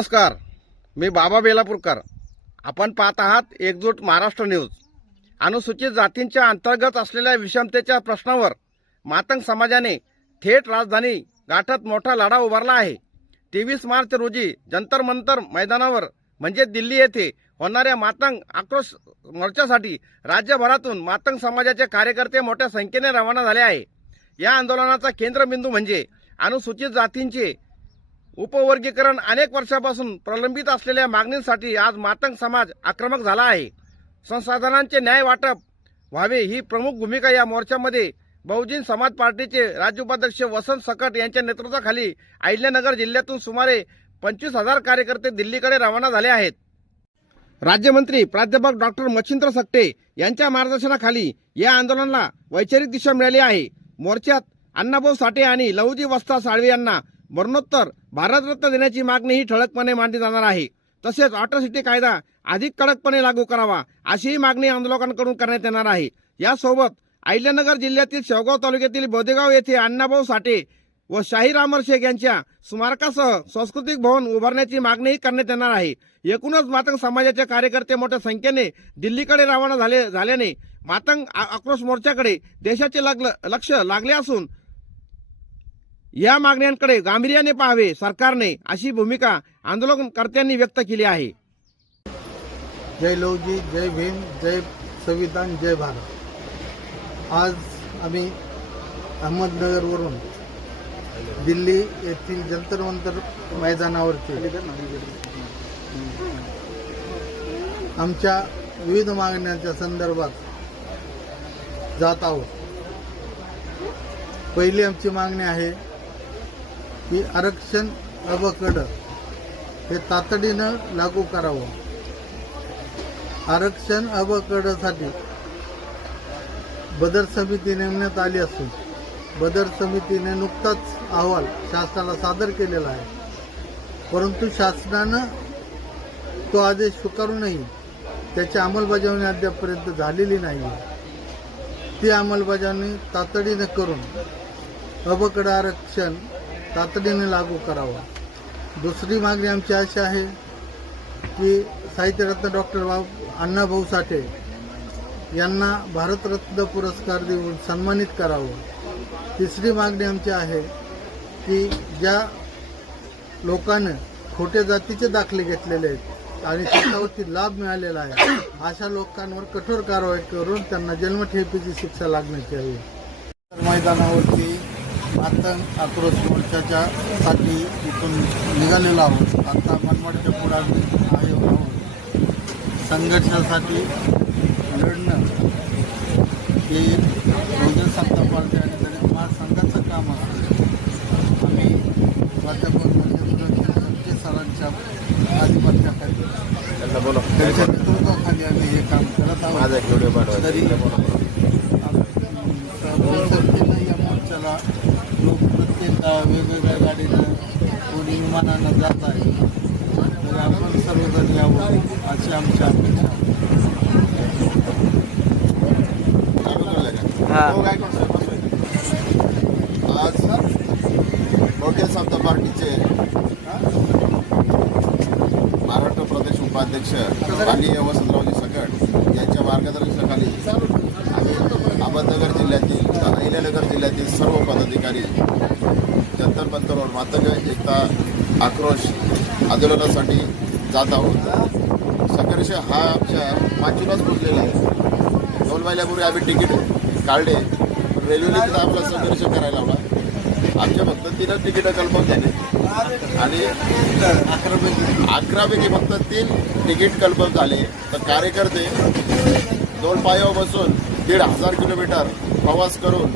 नमस्कार, मी बाबा बेलापूरकर. आपण पाहत आहात एकजूट महाराष्ट्र न्यूज. अनुसूचित जातींच्या अंतर्गत असलेल्या विषमतेच्या प्रश्नावर मातंग समाजाने थेट राजधानी गाठत मोठा लढा उभारला आहे. 23 मार्च रोजी जंतर मंतर मैदानावर म्हणजे दिल्ली येथे होणाऱ्या मातंग आक्रोश मोर्चासाठी राज्यभरातून मातंग समाजाचे कार्यकर्ते मोठ्या संख्येने रवाना झाले आहे. या आंदोलनाचा केंद्रबिंदू म्हणजे अनुसूचित जातींचे उपवर्गीकरण. अनेक वर्षापासून प्रलंबित असलेल्या मागणीसाठी आज मातंग समाज आक्रमक झाला आहे. संसाधनांचे न्याय वाटप व्हावे ही प्रमुख भूमिका या मोर्चामध्ये बहुजन समाज पार्टीचे राज्य उपाध्यक्ष वसंत सकट यांच्या नेतृत्वाखाली अहिल्यानगर जिल्ह्यातून सुमारे 25,000 कार्यकर्ते दिल्लीकडे रवाना झाले आहेत. राज्यमंत्री प्राध्यापक डॉक्टर मच्छिंद्र सकटे यांच्या मार्गदर्शनाखाली या आंदोलनाला वैचारिक दिशा मिळाली आहे. मोर्चात अण्णाभाऊ साठे आणि लहुजी वस्ता साळवे यांना मरणोत्तर भारतरत्न देण्याची मागणीही ठळकपणे मांडली जाणार आहे. तसेच अॅट्रॉसिटी कायदा अधिक कडकपणे लागू करावा अशीही मागणी आंदोलकांकडून करण्यात येणार आहे. यासोबत अहिल्यानगर जिल्ह्यातील शेवगाव तालुक्यातील बोदेगाव येथे अण्णाभाऊ साठे व शाहीर अमर शेख यांच्या स्मारकासह सांस्कृतिक भवन उभारण्याची मागणीही करण्यात येणार आहे. एकूणच मातंग समाजाचे कार्यकर्ते मोठ्या संख्येने दिल्लीकडे रवाना झाल्याने मातंग आक्रोश मोर्चाकडे देशाचे लक्ष लागले असून या मागण्यांकडे गांभीर्याने पाहावे सरकारने, अशी भूमिका आंदोलनकर्त्यांनी व्यक्त केली आहे. जय लहुजी, जय भीम, जय संविधान, जय भारत. आज आम्ही अहमदनगरवरून दिल्ली येथील जंतर मंतर मैदानावरती आमच्या विविध मागण्यांच्या संदर्भात जात आहोत. पहिली आमची मागणी आहे की आरक्षण अबकड हे तातडीनं लागू करावं. आरक्षण अबकडसाठी बदर समिती नेमण्यात आली असून बदर समितीने नुकताच अहवाल शासनाला सादर केलेला आहे. परंतु शासनानं तो आदेश स्वीकारूनही त्याची अंमलबजावणी अद्यापपर्यंत झालेली नाही. ती अंमलबजावणी तातडीने करून अबकड आरक्षण तातडीने लागू करावं. दुसरी मागणी आमची अशी आहे की साहित्यरत्न डॉक्टर अण्णाभाऊ साठे यांना भारतरत्न पुरस्कार देऊन सन्मानित करावं. तिसरी मागणी आमची आहे की ज्या लोकांनी खोट्या जातीचे दाखले घेतलेले आहेत आणि त्याच्यावरती लाभ मिळालेला आहे अशा लोकांवर कठोर कारवाई करून त्यांना जन्मठेपेची शिक्षा लागण्याची आहे. मैदानावरती मातंग आक्रोश मोर्चाच्या साठी इथून निघालेलो आहोत. आता मनमाडच्या पुढे आहोत. संघर्षासाठी लढणं हे बहुजन समाज पार्टी आणि दलित महासंघाचं काम असतं. आम्ही प्राध्यापक मच्छिंद्र सरांच्या आधिपत्याखाली त्यांच्या नेतृत्वाखाली आम्ही हे काम करत आहोत. तरी बहुसंख्येनं या मोर्चाला लोक प्रत्येक वेगवेगळ्या गाडीनं कोणी विमानानं जात आहे. तरी आपण सर्वजण यावं अशी आमची अपेक्षा आहे. आज बहुजन समता पार्टीचे महाराष्ट्र प्रदेश उपाध्यक्ष माननीय वसंतरावजी सकट यांच्या मार्गदर्शनाखाली आम्ही अहमदनगर जिल्ह्यातील अहिल्यानगर जिल्ह्यातील सर्व पदाधिकारी जंतर मंतरवर मातंग एकता आक्रोश आंदोलनासाठी जात आहोत. संघर्ष हा आमच्या मांचूलाच पोचलेला आहे. 2 महिन्यापूर्वी आम्ही तिकीट काढले, रेल्वेने तिथं आपला संघर्ष करायला लावला. आमच्या फक्त 3 तिकीटं कन्फर्म झाले आणि 11पैकी फक्त 3 तिकीट कन्फर्म झाले. तर कार्यकर्ते 2 पायावर बसून 1,500 किलोमीटर प्रवास करून